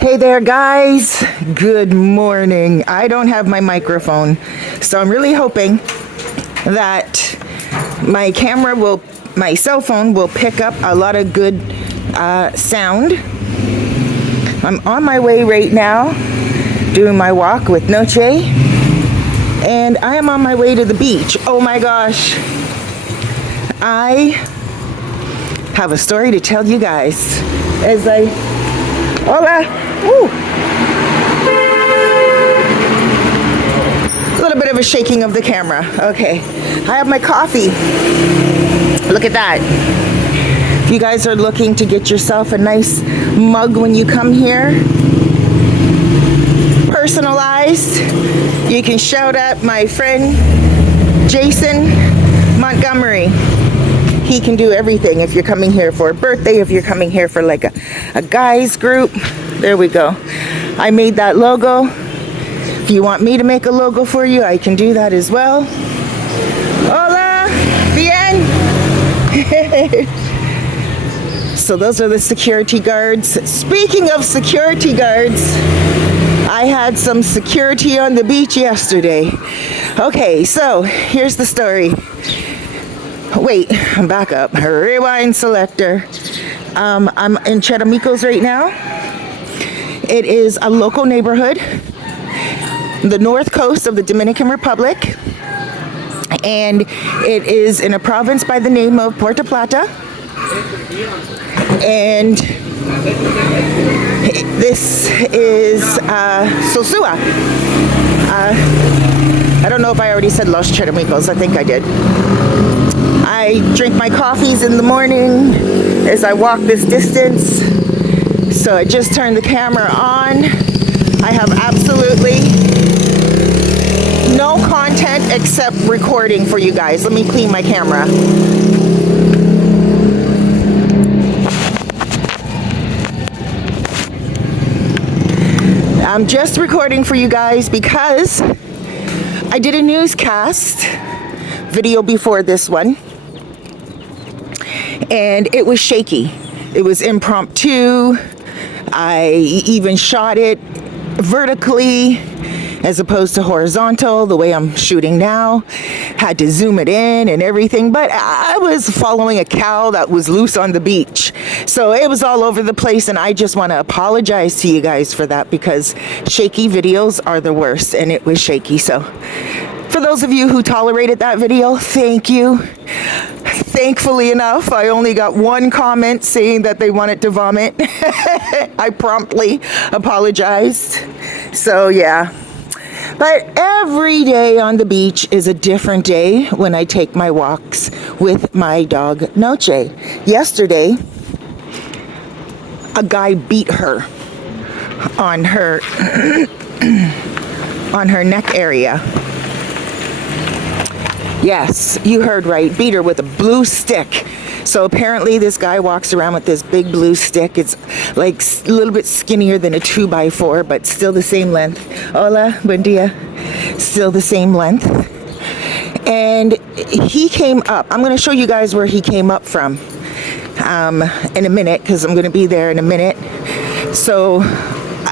Hey there, guys. Good morning. I don't have my microphone, so I'm really hoping that my cell phone will pick up a lot of good sound. I'm on my way right now, doing my walk with Noche, and I am on my way to the beach. Oh my gosh. I have a story to tell you guys Hola! Woo. A little bit of a shaking of the camera. Okay, I have my coffee. Look at that. If you guys are looking to get yourself a nice mug when you come here, personalized, you can shout out my friend Jason Montgomery. He can do everything if you're coming here for a birthday, if you're coming here for like a guys group. There we go. I made that logo. If you want me to make a logo for you, I can do that as well. Hola, bien. So those are the security guards. Speaking of security guards, I had some security on the beach yesterday. Okay, so here's the story. Wait, back up. Rewind selector. I'm in Chetamicos right now. It is a local neighborhood, the north coast of the Dominican Republic, and it is in a province by the name of Puerto Plata. And this is Sosua. I don't know if I already said Los Chetamicos. I think I did. I drink my coffees in the morning as I walk this distance. So I just turned the camera on. I have absolutely no content except recording for you guys. Let me clean my camera. I'm just recording for you guys because I did a newscast video before this one, and it was shaky. It was impromptu. I even shot it vertically as opposed to horizontal, the way I'm shooting now. Had to zoom it in and everything, but I was following a cow that was loose on the beach. So it was all over the place, and I just want to apologize to you guys for that, because shaky videos are the worst, and it was shaky. So for those of you who tolerated that video, thank you. Thankfully enough, I only got one comment saying that they wanted to vomit. I promptly apologized. So yeah. But every day on the beach is a different day when I take my walks with my dog Noche. Yesterday, a guy beat her on her on her neck area. Yes, you heard right. Beat her with a blue stick. So apparently this guy walks around with this big blue stick. It's like a little bit skinnier than a 2x4, but still the same length. Hola, buen dia. Still the same length. And he came up. I'm going to show you guys where he came up from in a minute, because I'm going to be there in a minute. So,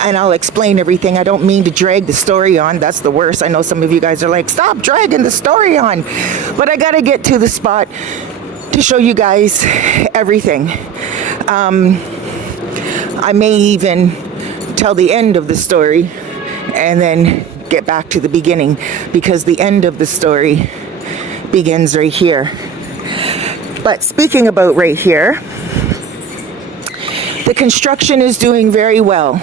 and I'll explain everything. I don't mean to drag the story on. That's the worst. I know some of you guys are like, stop dragging the story on. But I got to get to the spot to show you guys everything. I may even tell the end of the story and then get back to the beginning, because the end of the story begins right here. But speaking about right here, the construction is doing very well.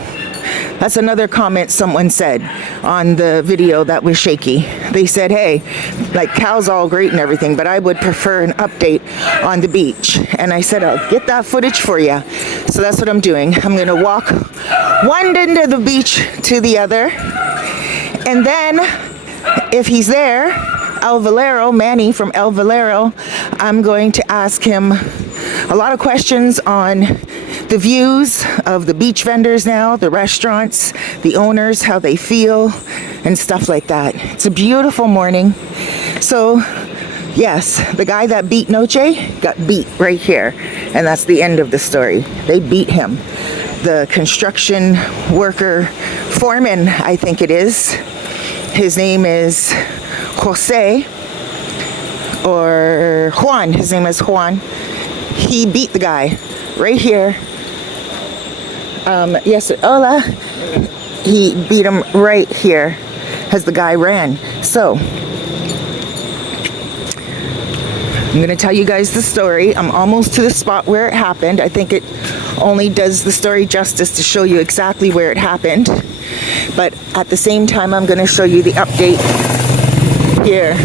That's another comment someone said on the video that was shaky. They said, hey, like, cows all great and everything, but I would prefer an update on the beach. And I said, I'll get that footage for you. So that's what I'm doing. I'm going to walk one end of the beach to the other. And then if he's there, El Valero, Manny from El Valero, I'm going to ask him a lot of questions on the views of the beach vendors now, the restaurants, the owners, how they feel, and stuff like that. It's a beautiful morning. So, yes, the guy that beat Noche got beat right here. And that's the end of the story. They beat him. the construction worker foreman, I think it is. His name is Jose, or Juan. His name is Juan. He beat the guy right here. Yes, hola. He beat him right here as the guy ran. So I'm going to tell you guys the story. I'm almost to the spot where it happened. I think it only does the story justice to show you exactly where it happened. But at the same time, I'm going to show you the update here.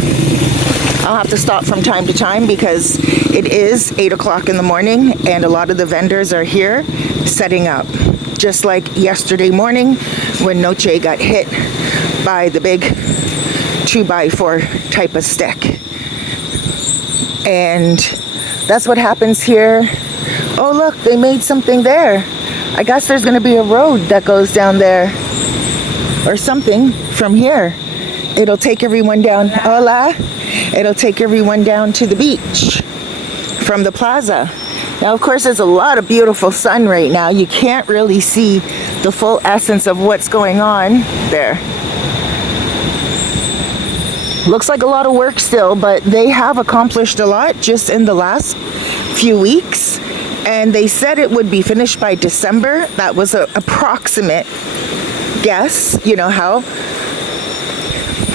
I'll have to stop from time to time because it is 8 o'clock in the morning and a lot of the vendors are here setting up. Just like yesterday morning when Noche got hit by the big 2x4 type of stick. And that's what happens here. Oh look, they made something there. I guess there's gonna be a road that goes down there or something from here. It'll take everyone down. Hola. It'll take everyone down to the beach from the plaza. Now, of course, there's a lot of beautiful sun right now. You can't really see the full essence of what's going on there. Looks like a lot of work still, but they have accomplished a lot just in the last few weeks. And they said it would be finished by December. That was an approximate guess. You know how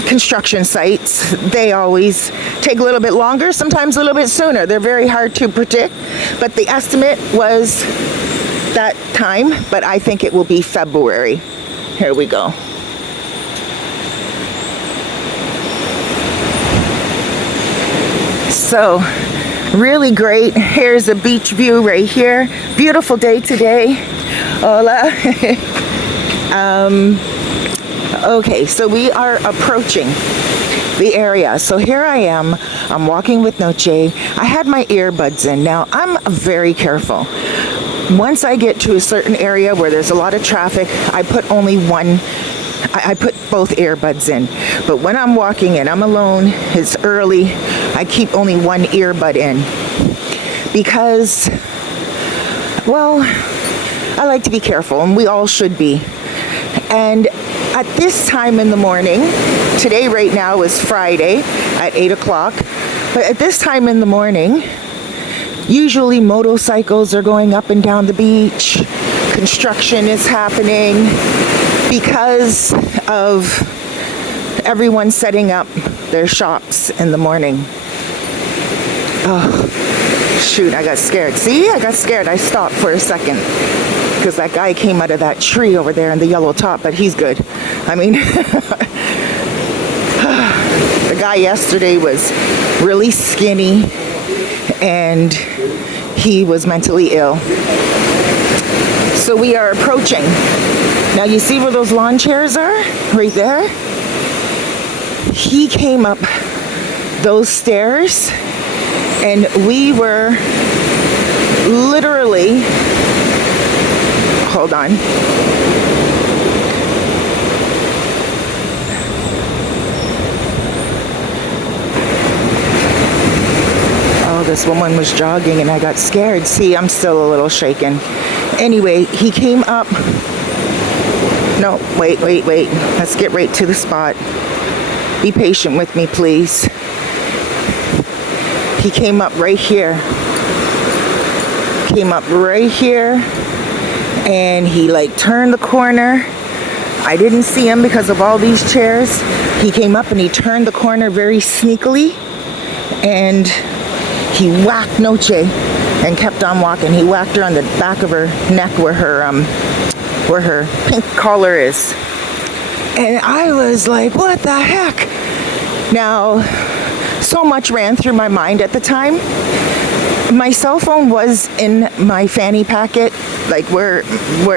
construction sites, they always take a little bit longer, sometimes a little bit sooner. They're very hard to predict, but the estimate was that time, but I think it will be February. Here we go. So, really great. Here's a beach view right here. Beautiful day today. Hola. Okay, so we are approaching the area. So here I am. I'm walking with Noche. I had my earbuds in. Now, I'm very careful. Once I get to a certain area where there's a lot of traffic, I put only one. I put both earbuds in. But when I'm walking and I'm alone, it's early, I keep only one earbud in. Because, well, I like to be careful, and we all should be. And at this time in the morning, today right now is Friday at 8 o'clock, but at this time in the morning, usually motorcycles are going up and down the beach, construction is happening because of everyone setting up their shops in the morning. Oh, shoot, I got scared. See, I got scared. I stopped for a second because that guy came out of that tree over there in the yellow top, but he's good. I mean, the guy yesterday was really skinny and he was mentally ill. So we are approaching. Now you see where those lawn chairs are? Right there? He came up those stairs and we were literally, hold on. Oh, this woman was jogging and I got scared. See, I'm still a little shaken. Anyway, he came up. No, wait. Let's get right to the spot. Be patient with me, please. He came up right here. And he like turned the corner. I didn't see him because of all these chairs. He came up and he turned the corner very sneakily and he whacked Noche and kept on walking. He whacked her on the back of her neck where her pink collar is. And I was like, what the heck? Now, so much ran through my mind at the time. My cell phone was in my fanny packet, like where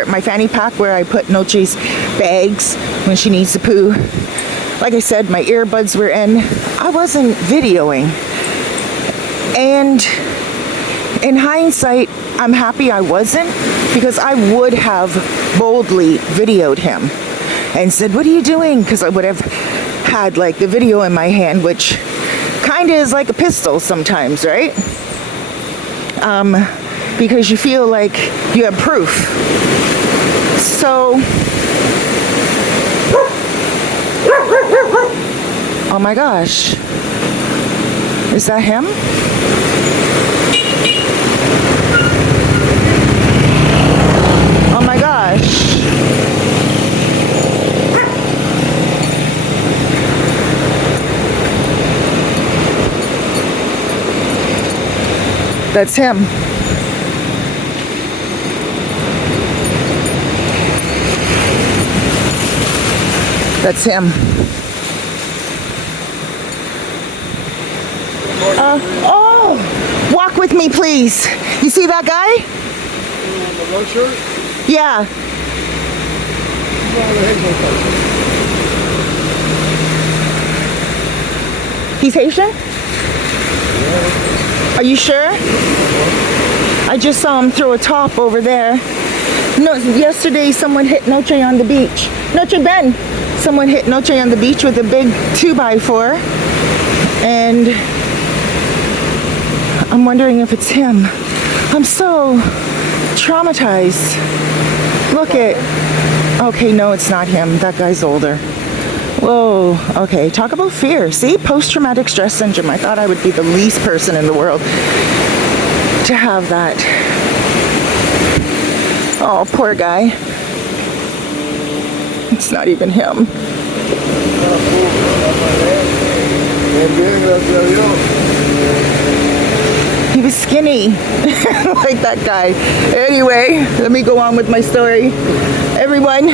my fanny pack where I put Noche's bags when she needs to poo. Like I said, my earbuds were in. I wasn't videoing. And in hindsight, I'm happy I wasn't, because I would have boldly videoed him and said, what are you doing? Because I would have had like the video in my hand, which kind of is like a pistol sometimes, right? Because you feel like you have proof. So, oh my gosh, is that him? Oh my gosh. That's him. That's him. Oh, walk with me, please. You see that guy? The red shirt? Yeah. He's Haitian? Are you sure? I just saw him throw a top over there. No, yesterday someone hit Noche on the beach. Noche Ben! Someone hit Noche on the beach with a big 2x4. And I'm wondering if it's him. I'm so traumatized. Look at... Okay, no, it's not him. That guy's older. Whoa, okay, talk about fear. See, post-traumatic stress syndrome. I thought I would be the least person in the world to have that. Oh, poor guy. It's not even him. He was skinny, like that guy. Anyway, let me go on with my story. Everyone,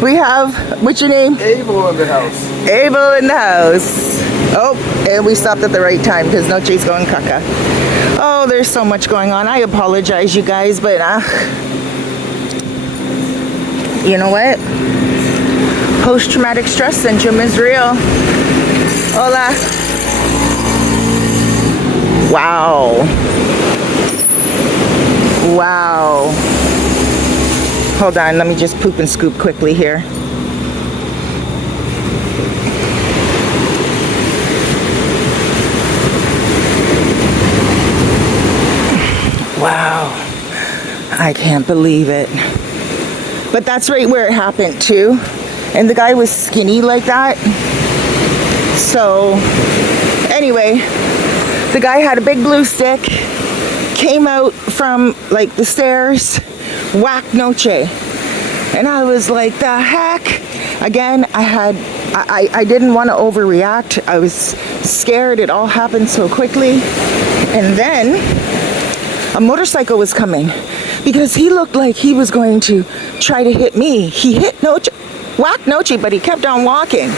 we have, what's your name? Abel in the house. Abel in the house. Oh, and we stopped at the right time because Noche's going caca. Oh, there's so much going on. I apologize, you guys, but you know what? Post-traumatic stress syndrome is real. Hola. Wow. Wow. Hold on, let me just poop and scoop quickly here. Wow. I can't believe it. But that's right where it happened too. And the guy was skinny like that. So, anyway, the guy had a big blue stick, came out from like the stairs, whacked Noche. And I was like, the heck? Again, I didn't want to overreact. I was scared. It all happened so quickly. And then a motorcycle was coming because he looked like he was going to try to hit me. He hit Noche, whacked Noche, but he kept on walking,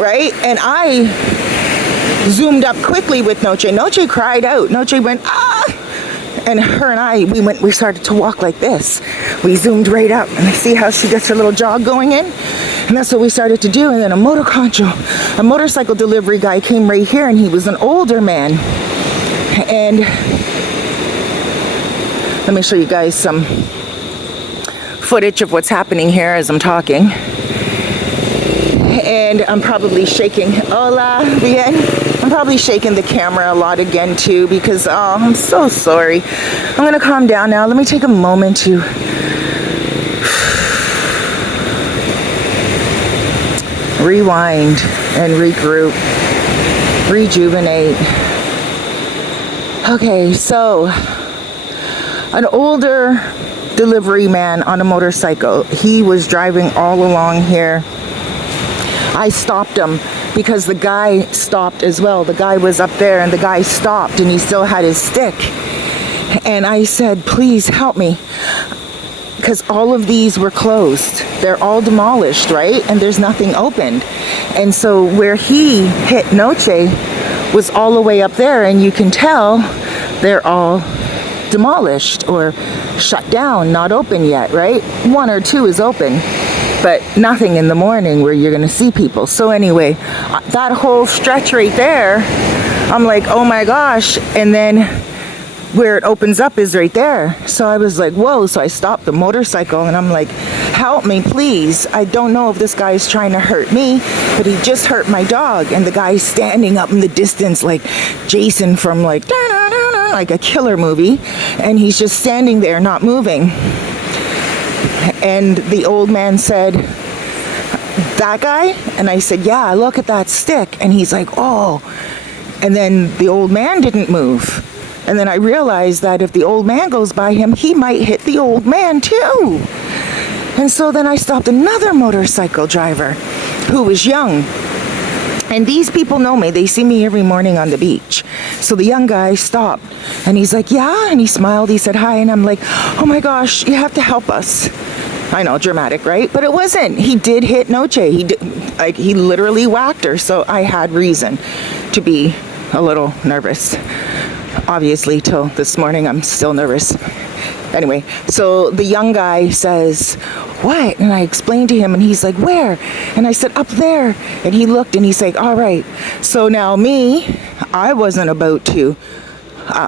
right? And I zoomed up quickly with Noche. Noche cried out. Noche went, ah! And her and I, we started to walk like this. We zoomed right up and see how she gets her little jog going in? And that's what we started to do. And then a motorcycle delivery guy came right here, and he was an older man. And let me show you guys some footage of what's happening here as I'm talking. And I'm probably shaking. Hola, bien. I'm probably shaking the camera a lot again too because, oh, I'm so sorry. I'm gonna calm down now. Let me take a moment to rewind and regroup, rejuvenate. Okay, so an older delivery man on a motorcycle. He was driving all along here. I stopped him because the guy stopped as well. The guy was up there and the guy stopped and he still had his stick. And I said, please help me. Because all of these were closed. They're all demolished, right? And there's nothing opened. And so where he hit Noche was all the way up there, and you can tell they're all demolished or shut down, not open yet, right? One or two is open, but nothing in the morning where you're gonna see people. So anyway, that whole stretch right there, I'm like, oh my gosh. And then where it opens up is right there. So I was like, whoa. So I stopped the motorcycle and I'm like, help me, please. I don't know if this guy is trying to hurt me, but he just hurt my dog. And the guy's standing up in the distance like Jason from like a killer movie. And he's just standing there not moving. And the old man said, that guy? And I said, yeah, look at that stick. And he's like, oh. And then the old man didn't move. And then I realized that if the old man goes by him, he might hit the old man too. And so then I stopped another motorcycle driver who was young. And these people know me. They see me every morning on the beach. So the young guy stopped and he's like, yeah. And he smiled. He said, hi. And I'm like, oh my gosh, you have to help us. I know, dramatic, right? But it wasn't. He did hit Noche. He literally whacked her. So I had reason to be a little nervous. Obviously, till this morning, I'm still nervous. Anyway, so the young guy says, what? And I explained to him, and he's like, where? And I said, up there. And he looked, and he's like, all right. So now I wasn't about to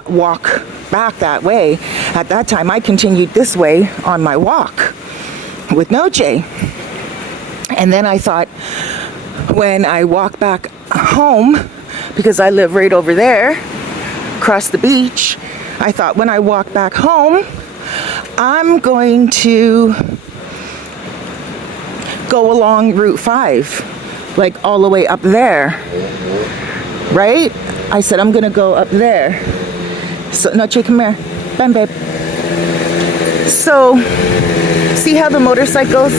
walk back that way. At that time, I continued this way on my walk with Noche. And then I thought, when I walk back home, because I live right over there, across the beach, I thought when I walk back home, I'm going to go along Route 5, like all the way up there, right? I said, I'm gonna go up there. So, Noche, come here. Bam, babe. So, see how the motorcycles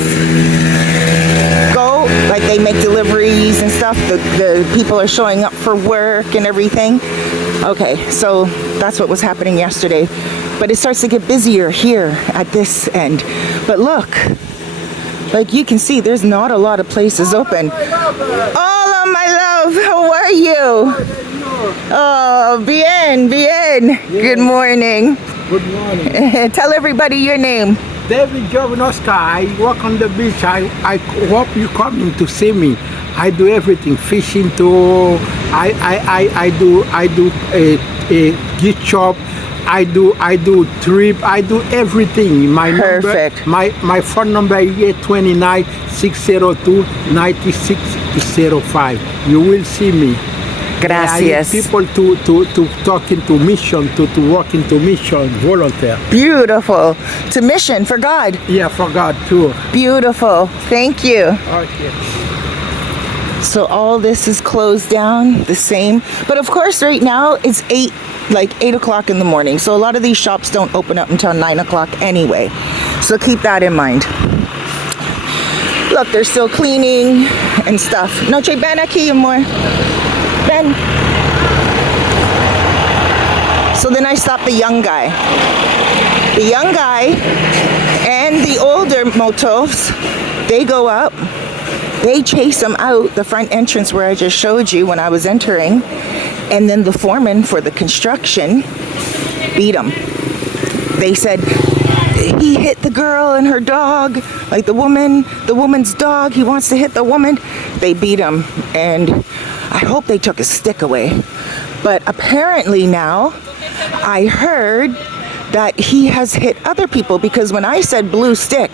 go? Like they make deliveries and stuff. The people are showing up for work and everything. Okay, so that's what was happening yesterday. But it starts to get busier here at this end. But look, like you can see, there's not a lot of places open. Hola, my love, how are you? Oh, bien, bien. Good morning. Good morning. Tell everybody your name. David Joven Oscar. I work on the beach. I hope you coming to see me. I do everything, fishing too. I do a gift shop. I do trip. I do everything. My Perfect. Number, my phone number is 829 602 9605. You will see me. Gracias. I need people to talk into mission, to work into mission, volunteer. Beautiful. To mission for God. Yeah, for God too. Beautiful. Thank you. Okay. So all this is closed down the same. But of course right now it's 8 o'clock in the morning. So a lot of these shops don't open up until 9 o'clock anyway. So keep that in mind. Look, they're still cleaning and stuff. Noche, ven aquí, amor. Ben. So then I stopped the young guy. The young guy and the older motos, they go up, they chase him out the front entrance where I just showed you when I was entering, and then the foreman for the construction beat him. They said he hit the girl and her dog, like the woman's dog, he wants to hit the woman. They beat him, and I hope they took his stick away. But apparently now, I heard that he has hit other people, because when I said blue stick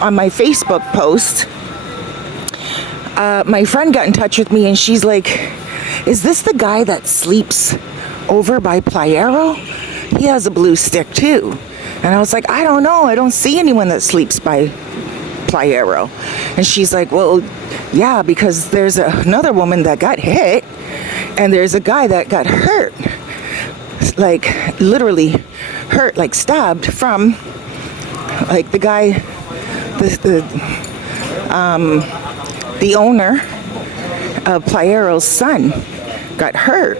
on my Facebook post, my friend got in touch with me and she's like, is this the guy that sleeps over by Playero? He has a blue stick too. And I was like, I don't know. I don't see anyone that sleeps by Playero. And she's like, well, yeah, because there's another woman that got hit and there's a guy that got hurt, like literally hurt, like stabbed from, like the guy, the owner of Playero's son got hurt.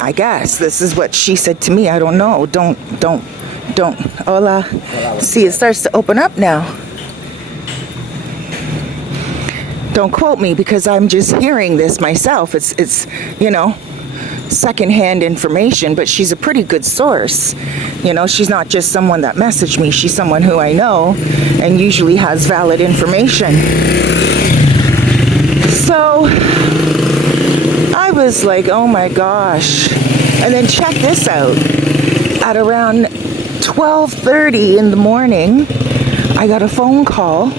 I guess this is what she said to me. I don't know. Don't. Hola. See, it starts to open up now. Don't quote me because I'm just hearing this myself. It's secondhand information, but she's a pretty good source. She's not just someone that messaged me. She's someone who I know and usually has valid information. So I was like, oh my gosh. And then check this out. At around 12:30 in the morning, I got a phone call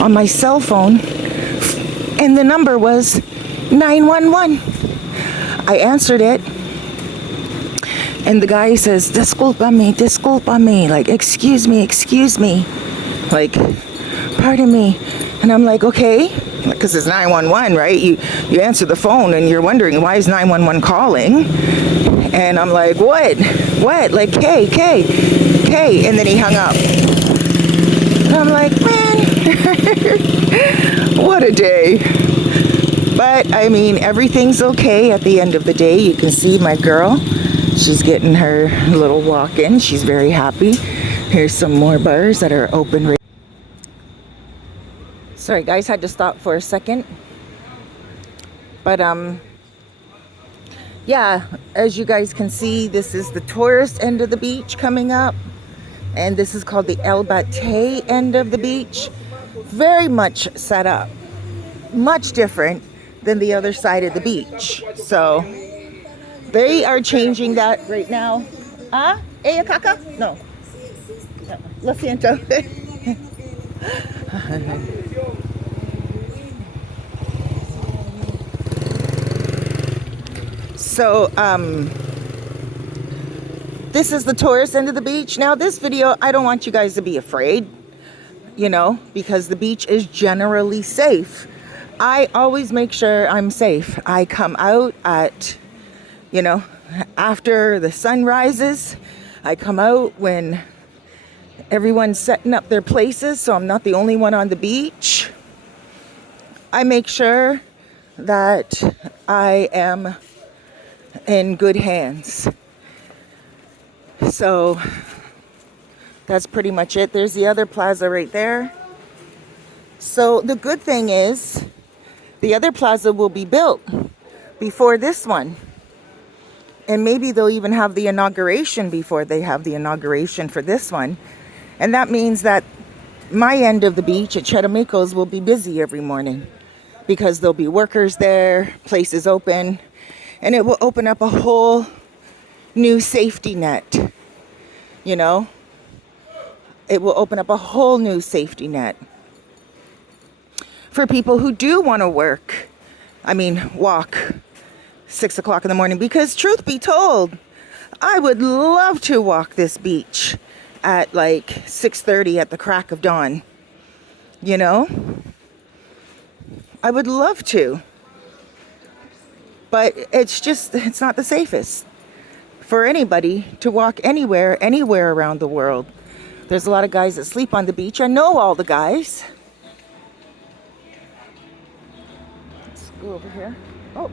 on my cell phone, and the number was 911. I answered it, and the guy says, disculpa me, like, excuse me. like, pardon me. And I'm like, okay, because it's 911, right? You answer the phone and you're wondering, why is 911 calling? And I'm like, what? Like, K. And then he hung up. And I'm like, man, what a day. But, I mean, everything's okay at the end of the day. You can see my girl. She's getting her little walk in. She's very happy. Here's some more bars that are open. Sorry, guys, had to stop for a second. But, yeah, as you guys can see, this is the tourist end of the beach coming up. And this is called the El Bate end of the beach. Very much set up. Much different than the other side of the beach. So, they are changing that right now. Ella caca? No. Lo siento. So, this is the tourist end of the beach. Now, this video, I don't want you guys to be afraid, you know, because the beach is generally safe. I always make sure I'm safe. I come out at, you know, after the sun rises. I come out when everyone's setting up their places, so I'm not the only one on the beach. I make sure that I am in good hands. So that's pretty much it. There's the other plaza right there. So the good thing is the other plaza will be built before this one. And maybe they'll even have the inauguration before they have the inauguration for this one. And that means that my end of the beach at Chetamicos will be busy every morning because there'll be workers there, places open, and it will open up a whole new safety net, you know? It will open up a whole new safety net for people who do want to walk 6 o'clock in the morning, because truth be told, I would love to walk this beach at like 6:30 at the crack of dawn, you know? I would love to, but it's not the safest for anybody to walk anywhere around the world. There's a lot of guys that sleep on the beach. I know all the guys. Let's go over here. Oh.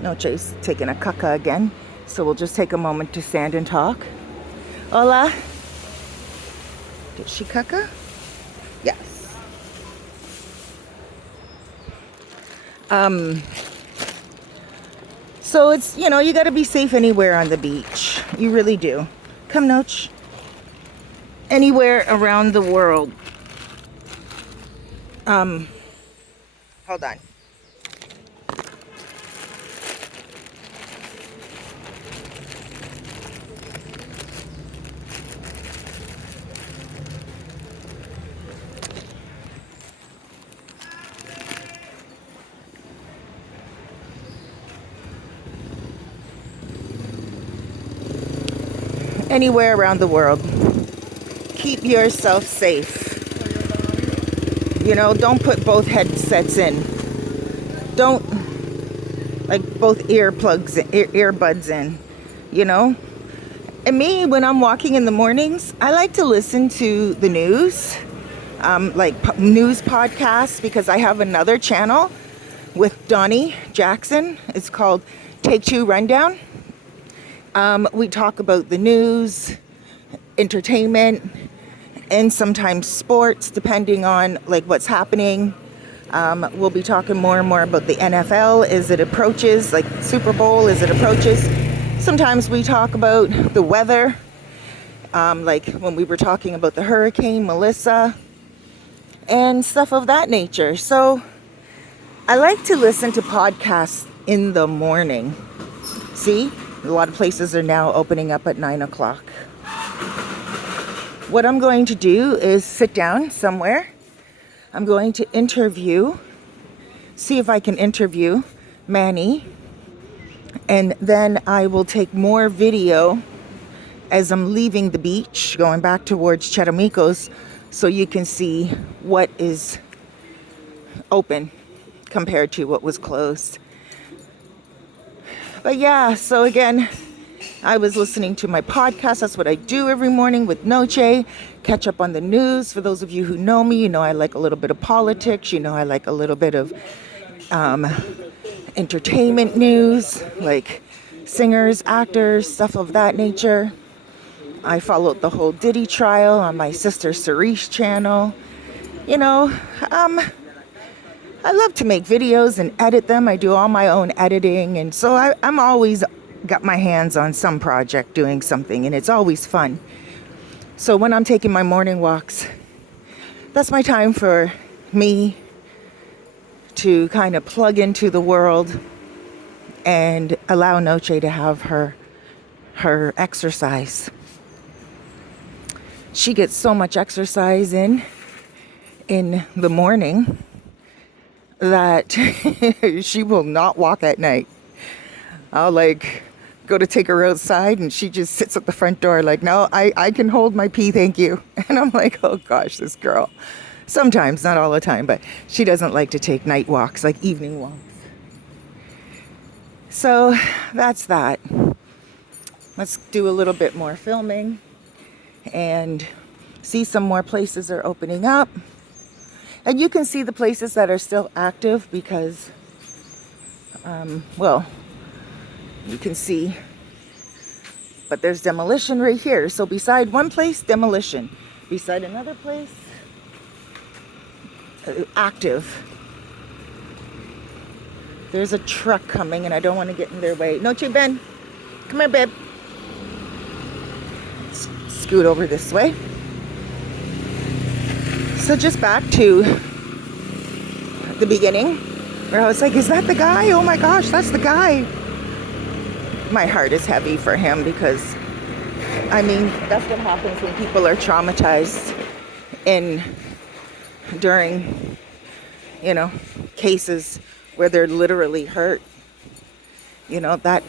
Noche's taking a caca again. So we'll just take a moment to stand and talk. Hola. Did she caca? Yes. So it's, you know, you got to be safe anywhere on the beach. You really do. Come, Noche. Anywhere around the world. Hold on. Anywhere around the world. Keep yourself safe. You know, don't put both headsets in. Don't, like, both earbuds in, you know? And me, when I'm walking in the mornings, I like to listen to the news, news podcasts, because I have another channel with Donnie Jackson. It's called Take Two Rundown. We talk about the news, entertainment, and sometimes sports, depending on like what's happening. We'll be talking more and more about the NFL as it approaches, like Super Bowl as it approaches. Sometimes we talk about the weather, like when we were talking about the hurricane Melissa and stuff of that nature. So I like to listen to podcasts in the morning. See? A lot of places are now opening up at 9 o'clock. What I'm going to do is sit down somewhere. I'm going to see if I can interview Manny. And then I will take more video as I'm leaving the beach, going back towards Cheramicos, so you can see what is open compared to what was closed. But yeah, so again, I was listening to my podcast. That's what I do every morning with Noche. Catch up on the news. For those of you who know me, you know I like a little bit of politics. You know I like a little bit of entertainment news, like singers, actors, stuff of that nature. I followed the whole Diddy trial on my sister Cerise channel. You know, I love to make videos and edit them. I do all my own editing, and so I'm always got my hands on some project doing something, and it's always fun. So when I'm taking my morning walks, that's my time for me to kind of plug into the world and allow Noche to have her exercise. She gets so much exercise in the morning that she will not walk at night. I'll like go to take her outside and she just sits at the front door like, no, I can hold my pee, thank you. And I'm like, oh gosh, this girl. Sometimes, not all the time, but she doesn't like to take night walks, like evening walks. So that's that. Let's do a little bit more filming and see some more places are opening up. And you can see the places that are still active because, well, you can see, but there's demolition right here. So beside one place, demolition. Beside another place, active. There's a truck coming and I don't want to get in their way. Noche, Ben. Come here, babe. Scoot over this way. So just back to the beginning where I was like, is that the guy? Oh my gosh, that's the guy. My heart is heavy for him because, I mean, that's what happens when people are traumatized during, you know, cases where they're literally hurt. You know, that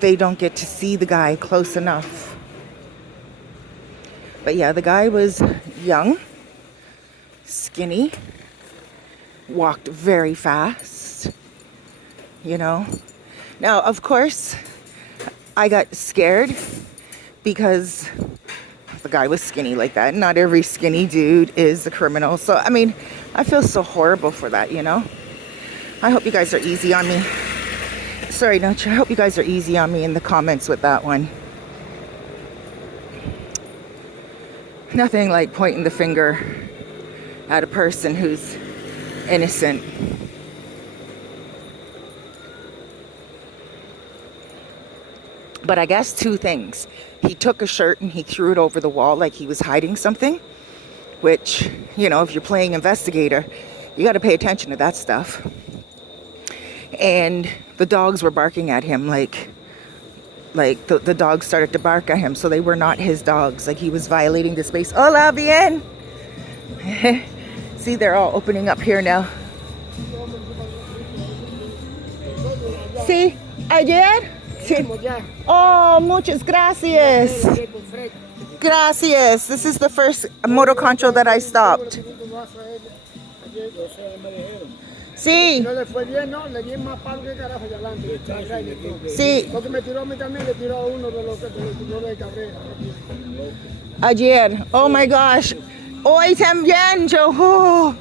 they don't get to see the guy close enough. But yeah, the guy was young, skinny, walked very fast, you know. Now, of course, I got scared because the guy was skinny like that. Not every skinny dude is a criminal. So, I mean, I feel so horrible for that, you know. I hope you guys are easy on me. Sorry, I hope you guys are easy on me in the comments with that one. Nothing like pointing the finger at a person who's innocent. But I guess two things. He took a shirt and he threw it over the wall like he was hiding something, which, you know, if you're playing investigator, you got to pay attention to that stuff. And the dogs were barking at him like the dogs started to bark at him, so they were not his dogs. Like he was violating the space. Hola, bien. See, they're all opening up here now. Sí, ayer. Sí. Oh, muchas gracias. Gracias. This is the first motor control that I stopped. Sí. No le fue bien, no, le di más palo que carajo allá adelante. Sí. Porque me tiró a mí también, le tiró a uno de los que tiró de Cabrera. Ayer. Oh my gosh. Hoy también yo.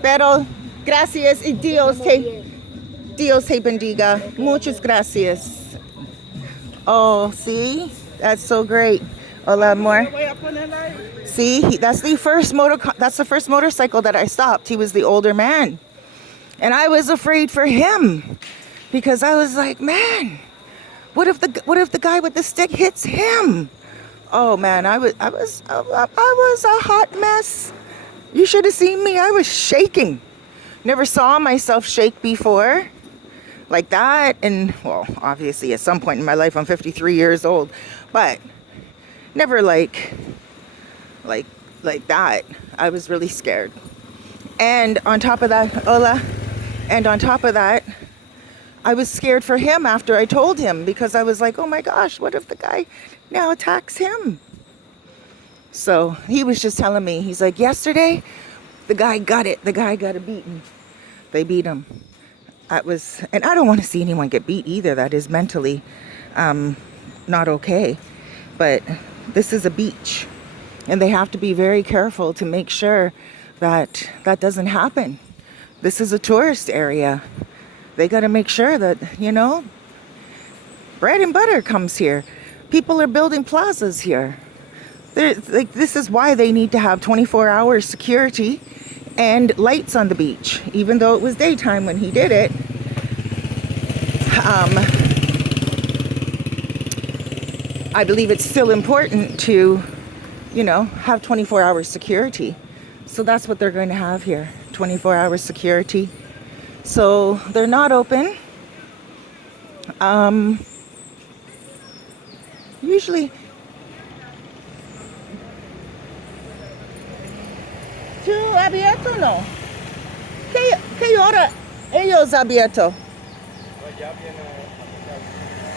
Pero gracias y Dios te bendiga. Muchas gracias. Oh, see? That's so great. Hola, amor. See, that's the first motorcycle that I stopped. He was the older man. And I was afraid for him because I was like, man, what if the guy with the stick hits him? Oh man, I was a hot mess. You should have seen me. I was shaking. Never saw myself shake before like that. And well, obviously at some point in my life, I'm 53 years old, but never like that. I was really scared. And on top of that, hola. And on top of that, I was scared for him after I told him, because I was like, oh my gosh, what if the guy now attacks him? So he was just telling me, he's like, yesterday, the guy got it. The guy got beaten. They beat him. And I don't want to see anyone get beat either. That is mentally not okay. But this is a beach, and they have to be very careful to make sure that that doesn't happen. This is a tourist area. They got to make sure that, bread and butter comes here. People are building plazas here. This is why they need to have 24-hour security and lights on the beach, even though it was daytime when he did it. I believe it's still important to, have 24-hour security. So that's what they're going to have here, 24-hour security. So they're not open. Usually, ¿tú abierto o no? ¿Qué hora ellos abierto?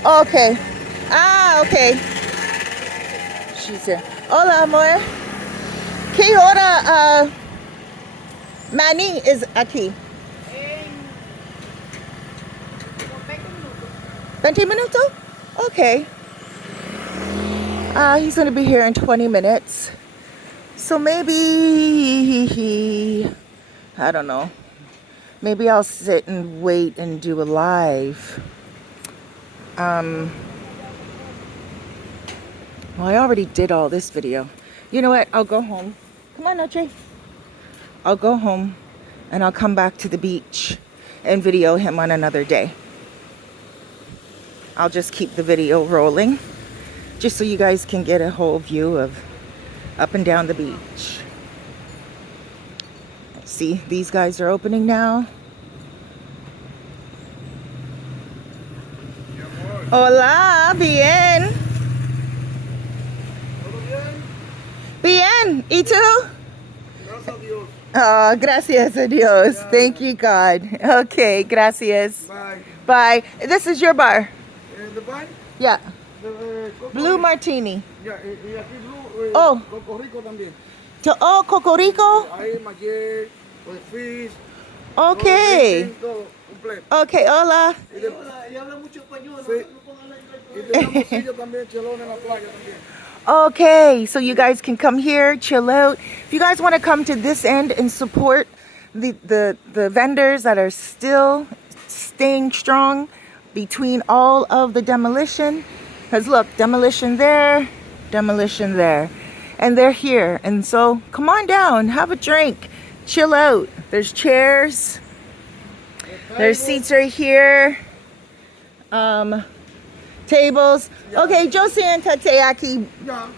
Okay. Okay. She said, hola, amor. ¿Qué hora Manny is aquí? 20 minutos? Okay. He's going to be here in 20 minutes. So maybe, I don't know. Maybe I'll sit and wait and do a live. Well, I already did all this video. You know what? I'll go home. Come on, Noche. I'll go home and I'll come back to the beach and video him on another day. I'll just keep the video rolling just so you guys can get a whole view of up and down the beach. See, these guys are opening now. Hola, bien. Bien. ¿Y tú? Gracias a Dios. Oh, gracias a Dios. Thank you, God. Okay, gracias. Bye. Bye. This is your bar. The bike? Yeah. Coco Blue martini. Ya, y aquí Blue, Oh. Coco Rico también. Oh, Cocorico. Ahí Maguey, pues fish. Okay. Todo completo. Okay, hola. Y habla mucho español. Sí. Y tenemos sillas también, chelón en la playa también. Okay, so you guys can come here, chill out. If you guys want to come to this end and support the vendors that are still staying strong between all of the demolition, because look, demolition there, and they're here. And so come on down, have a drink, chill out. There's chairs, there's seats right here, tables. Okay, yo siéntate aquí.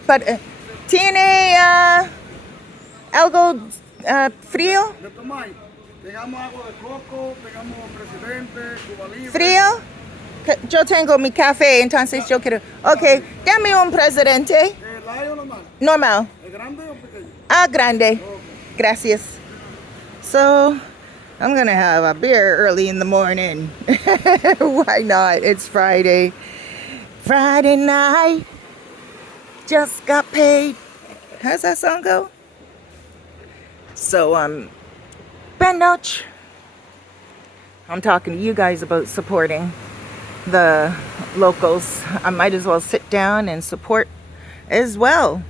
But tiene algo frío? De tomar. Tengamos agua de coco, tengamos presidente, Cuba Libre. ¿Frío? Yo tengo mi café, entonces yo quiero. Okay, dame un presidente. ¿La o normal? Normal. ¿Es grande o pequeño? Grande. Gracias. So, I'm gonna have a beer early in the morning. Why not? It's Friday. Friday night. Just got paid. How's that song go? So, Benoch. I'm talking to you guys about supporting the locals. I might as well sit down and support as well,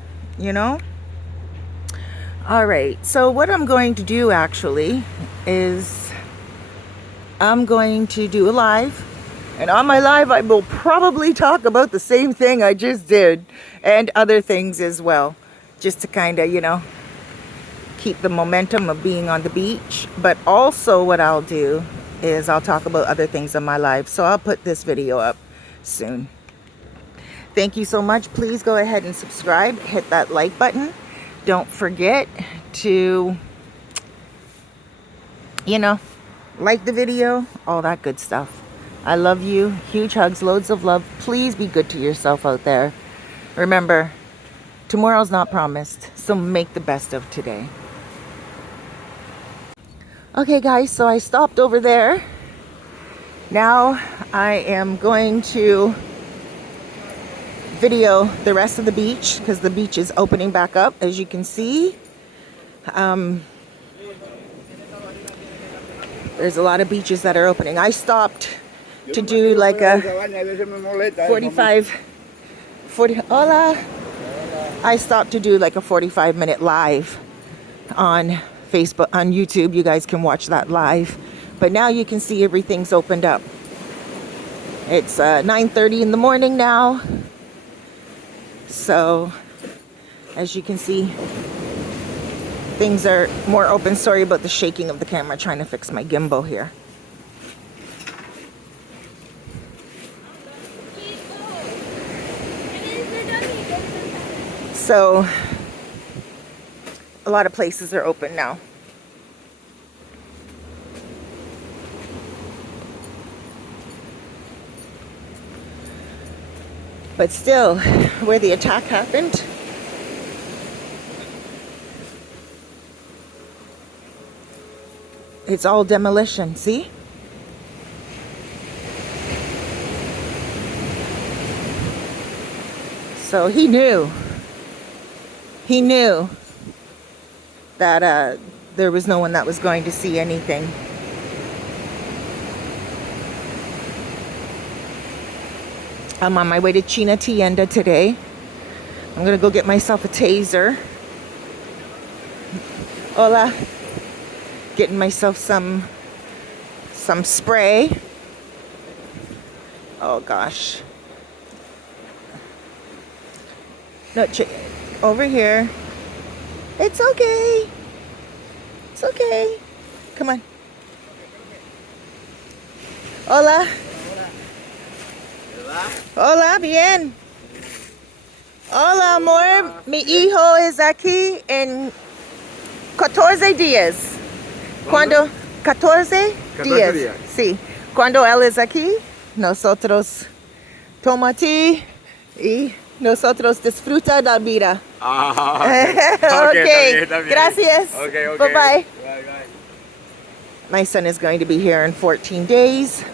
All right, so what I'm going to do actually is I'm going to do a live. And on my live, I will probably talk about the same thing I just did and other things as well, just to kind of, keep the momentum of being on the beach. But also what I'll do is I'll talk about other things on my live. So I'll put this video up soon. Thank you so much. Please go ahead and subscribe. Hit that like button. Don't forget to, like the video, all that good stuff. I love you. Huge hugs, loads of love. Please be good to yourself out there. Remember, tomorrow's not promised, so make the best of today. Okay, guys, so I stopped over there Now I am going to video the rest of the beach because the beach is opening back up, as you can see. There's a lot of beaches that are opening. I stopped to do like a 40, hola. I stopped to do like a 45-minute live on Facebook, on YouTube. You guys can watch that live. But now you can see everything's opened up. It's 9:30 in the morning now. So, as you can see, things are more open. Sorry about the shaking of the camera, trying to fix my gimbal here. So, a lot of places are open now. But still, where the attack happened, it's all demolition, see? So he knew that there was no one that was going to see anything. I'm on my way to China Tienda today. I'm gonna go get myself a taser. Hola. Getting myself some spray. Oh gosh. No, over here. It's okay. It's okay. Come on. Hola. Hola, bien. Hola, amor. Mi hijo es aquí en 14 días. Cuando 14 días. Sí. Cuando él es aquí, nosotros tomamos y nosotros disfruta la vida. Okay. Gracias. Okay. Bye-bye. Bye. My son is going to be here in 14 days.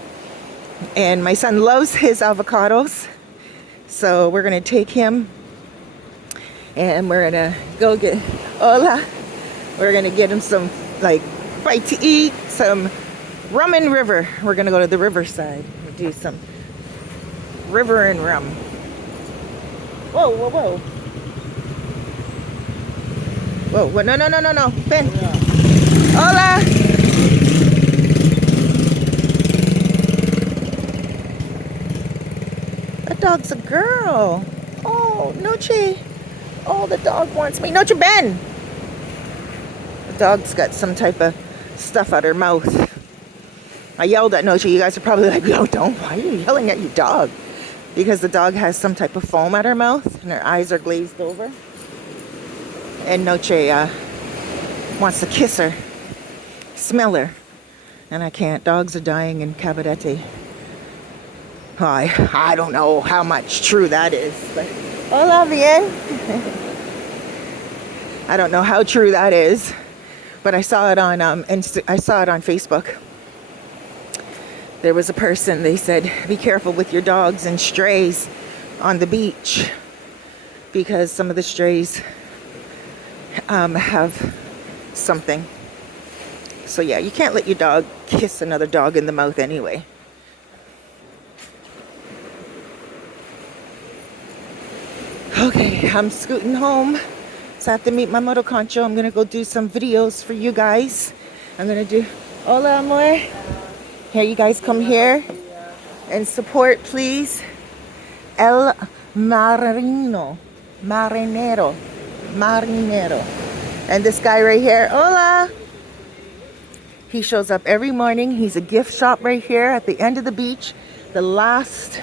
And my son loves his avocados. So we're going to take him and we're going to go get, hola. We're going to get him some like bite to eat, some rum and river. We're going to go to the riverside and do some river and rum. Whoa, whoa, whoa. Whoa, whoa, no. Ben. Hola. That dog's a girl. Oh, Noche. Oh, the dog wants me. Noche, Ben. The dog's got some type of stuff out her mouth. I yelled at Noche. You guys are probably like, no, don't. Why are you yelling at your dog? Because the dog has some type of foam at her mouth and her eyes are glazed over. And Noche wants to kiss her, smell her. And I can't. Dogs are dying in Cabarete. I don't know how much true that is, but hola bien. I don't know how true that is, but I saw it on I saw it on Facebook. There was a person, they said, be careful with your dogs and strays on the beach because some of the strays have something. So yeah, you can't let your dog kiss another dog in the mouth anyway. Okay, I'm scooting home. So I have to meet my moto concho. I'm gonna go do some videos for you guys. I'm gonna do, hola amor. Here, you guys come here and support, please. El Marinero. And this guy right here, hola. He shows up every morning. He's a gift shop right here at the end of the beach. The last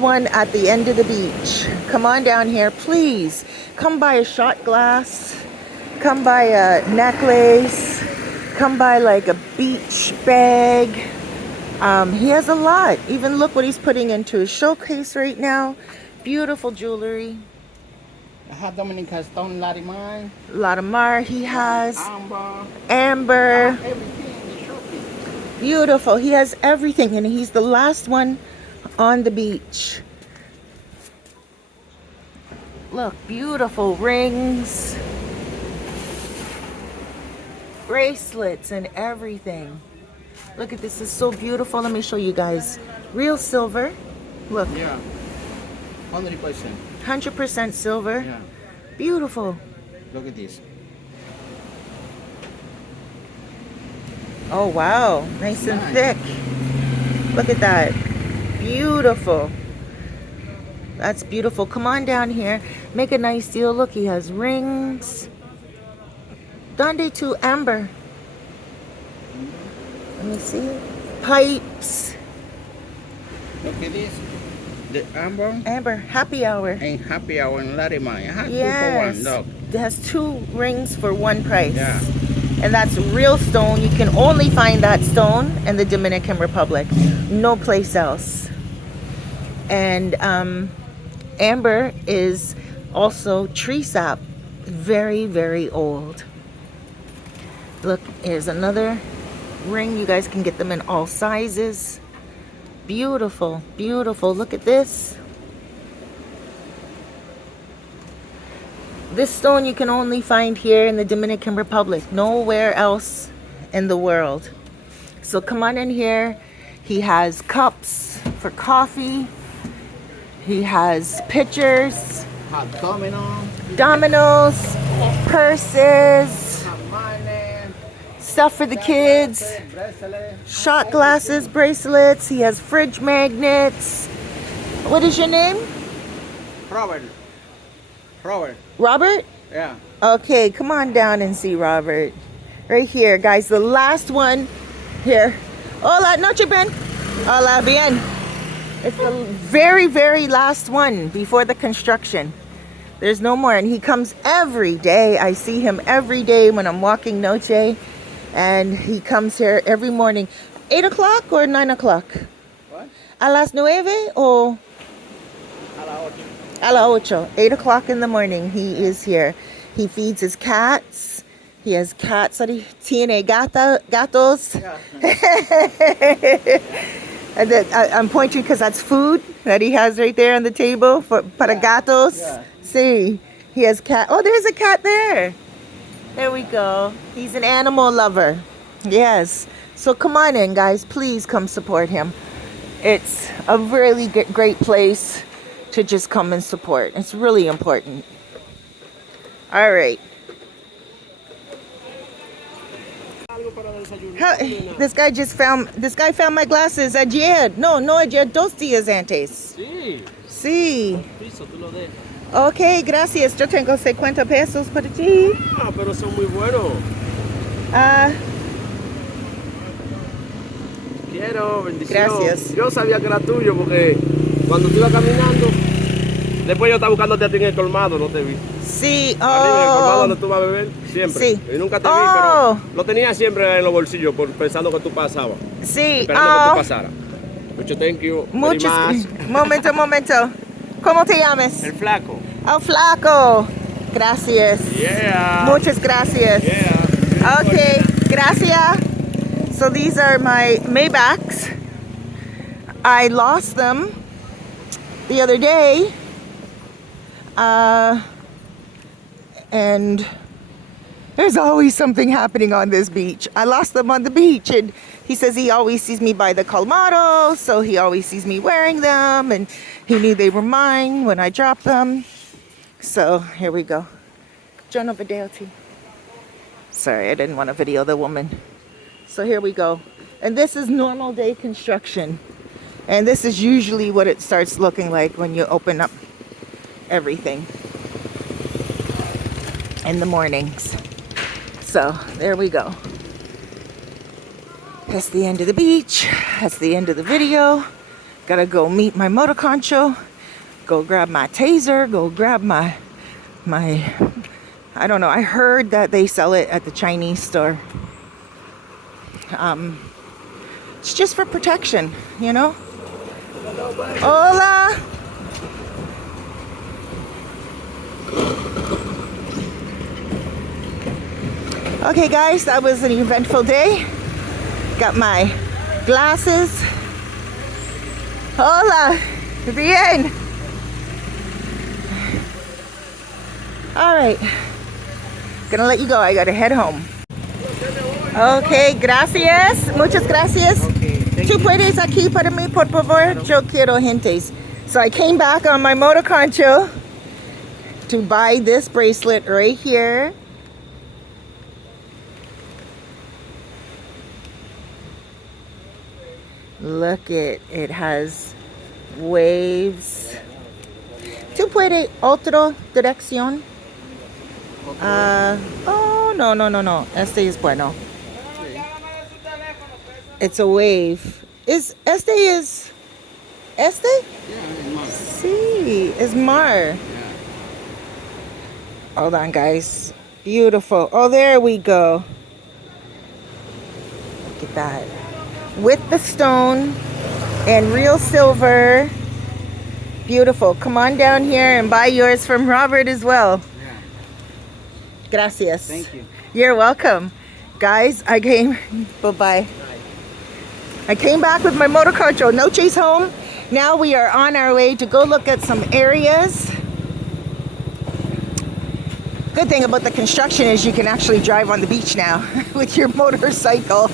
one at the end of the beach. Come on down here, please. Come buy a shot glass. Come buy a necklace. Come buy like a beach bag. He has a lot. Even look what he's putting into his showcase right now. Beautiful jewelry. I have Dominican stone, Larimar he has. Amber. Amber. Everything in the showcase. Beautiful. He has everything, and he's the last one on the beach. Look, beautiful rings, bracelets, and everything. Look at this. It's so beautiful. Let me show you guys. Real silver. Look. Yeah. 100%. 100% silver. Yeah. Beautiful. Look at this. Oh, wow. Nice and thick. Look at that. Beautiful. That's beautiful. Come on down here. Make a nice deal. Look, he has rings. Donde tu amber? Let me see. Pipes. Look at this. The amber Amber. Happy hour. and happy hour in Larimar. I had Yes. 2 for 1, look. It has 2 rings for 1 price. Yeah. And that's real stone. You can only find that stone in the Dominican Republic. No place else. And amber is also tree sap. Very, very old. Look, here's another ring. You guys can get them in all sizes. Beautiful, beautiful. Look at this. This stone you can only find here in the Dominican Republic, nowhere else in the world. So come on in here. He has cups for coffee. He has pitchers, Hot domino. dominoes, purses, Money. stuff for the kids, Bracelet. shot glasses, bracelets. He has fridge magnets. What is your name? Robert. Robert. Robert? Yeah. Okay, come on down and see Robert. Right here, guys, the last one here. Hola, noche bien. Hola, bien. It's the very, very last one before the construction. There's no more, and he comes every day. I see him every day when I'm walking noche, and he comes here every morning. 8 o'clock or 9 o'clock? What? A las 9 o A la 8. a las 8? 8 o'clock in the morning, he is here. He feeds his cats. He has cats that he tiene gatos. And then I'm pointing because that's food that he has right there on the table for para gatos. Yeah. See, he has cat. Oh, there's a cat there. There we go. He's an animal lover. Yes. So come on in, guys. Please come support him. It's a really great place to just come and support. It's really important. All right. This guy found my glasses ayer. No ayer, 2 días antes. Sí, Sí. piso, tú lo dejas. Ok, gracias. Yo tengo 50 pesos para ti. Ah, pero son muy buenos. Ah, Quiero, bendición. Gracias. Yo sabía que era tuyo porque cuando tú ibas caminando, después yo estaba buscándote a ti en el colmado, no te vi. sí. Arriba en el colmado Oh. donde tú vas a beber, siempre. Sí. Y nunca te vi, Oh. pero lo tenía siempre en los bolsillos pensando que tú pasabas. Sí. Esperando que Oh. tú pasaras. Mucho thank you. very Muchos. much. Momento. ¿Cómo te llamas? El flaco. Oh, flaco. Gracias. Yeah. Muchas gracias. Yeah. Okay, gracias. So these are my Maybachs. I lost them the other day. And there's always something happening on this beach. I lost them on the beach, and he says he always sees me by the Colmado, so he always sees me wearing them, and he knew they were mine when I dropped them. So here we go. John of Adelti. Sorry, I didn't want to video the woman. So here we go. And this is normal day construction. And this is usually what it starts looking like when you open up everything in the mornings. So there we go. That's the end of the beach. That's the end of the video. Gotta go meet my motor concho. Go grab my taser. Go grab my I don't know. I heard that they sell it at the Chinese store. It's just for protection, you know? Hola! Okay guys, that was an eventful day. Got my glasses. Hola, bien. All right, gonna let you go. I gotta head home. Okay, gracias. Muchas gracias. Tú puedes aquí para mí, por favor. Yo quiero gentes. So I came back on my motor concho to buy this bracelet right here. Look it has waves. ¿Tú puedes otra dirección? Oh, no. Este es bueno. It's a wave. Este? Yeah, mar. Sí, es mar. Hold on, guys. Beautiful. Oh, there we go. Look at that. With the stone and real silver. Beautiful. Come on down here and buy yours from Robert as well. Yeah. Gracias. Thank you. You're welcome. Guys, I came. Bye-bye. I came back with my motor concho. No chase home. Now we are on our way to go look at some areas. Good thing about the construction is you can actually drive on the beach now with your motorcycle.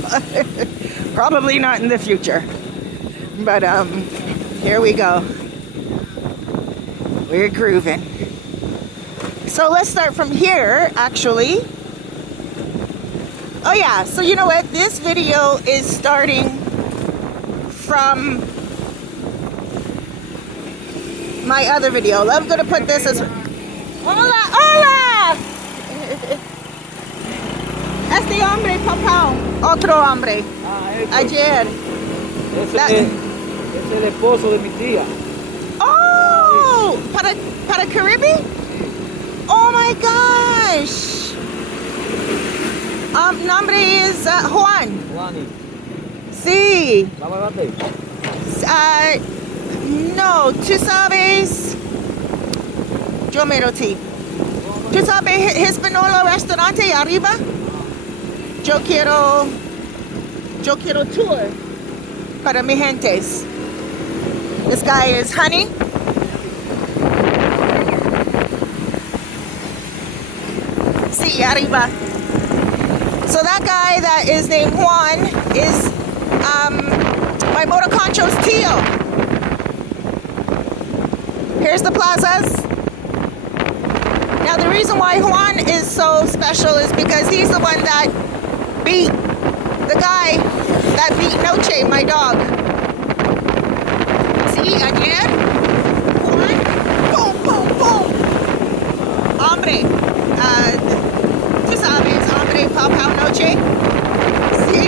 Probably not in the future. But here we go. We're grooving. So let's start from here, actually. Oh yeah, so you know what? This video is starting from my other video. I'm gonna put this as hola. Este hombre, papá, otro hombre. Ayer. Ese es el esposo de mi tía. Oh, para Caribe? Oh my gosh. Nombre is Juan. Juani. Sí. ¿Vamos a darte? No, tú sabes. Yo miro ti. ¿Tú sabes Hispaniola restaurante arriba? Yo quiero tour para mi gentes. This guy is Honey. Sí, arriba. So that guy that is named Juan is my motor concho's tío. Here's the plazas. Now the reason why Juan is so special is because he's the one that beat the guy that beat Noche, my dog. See, again? Juan, boom. Hombre, tú sabes, hombre, Pau Noche. Sí.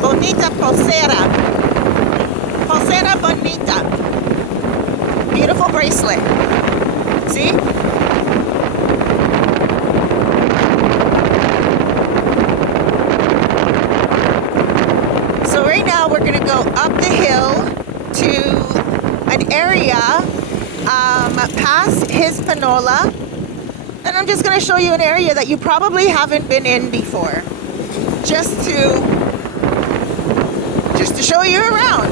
Bonita pulsera. Pulsera bonita. Beautiful bracelet. See? So right now we're going to go up the hill to an area past Hispaniola. And I'm just going to show you an area that you probably haven't been in before. Just to show you around.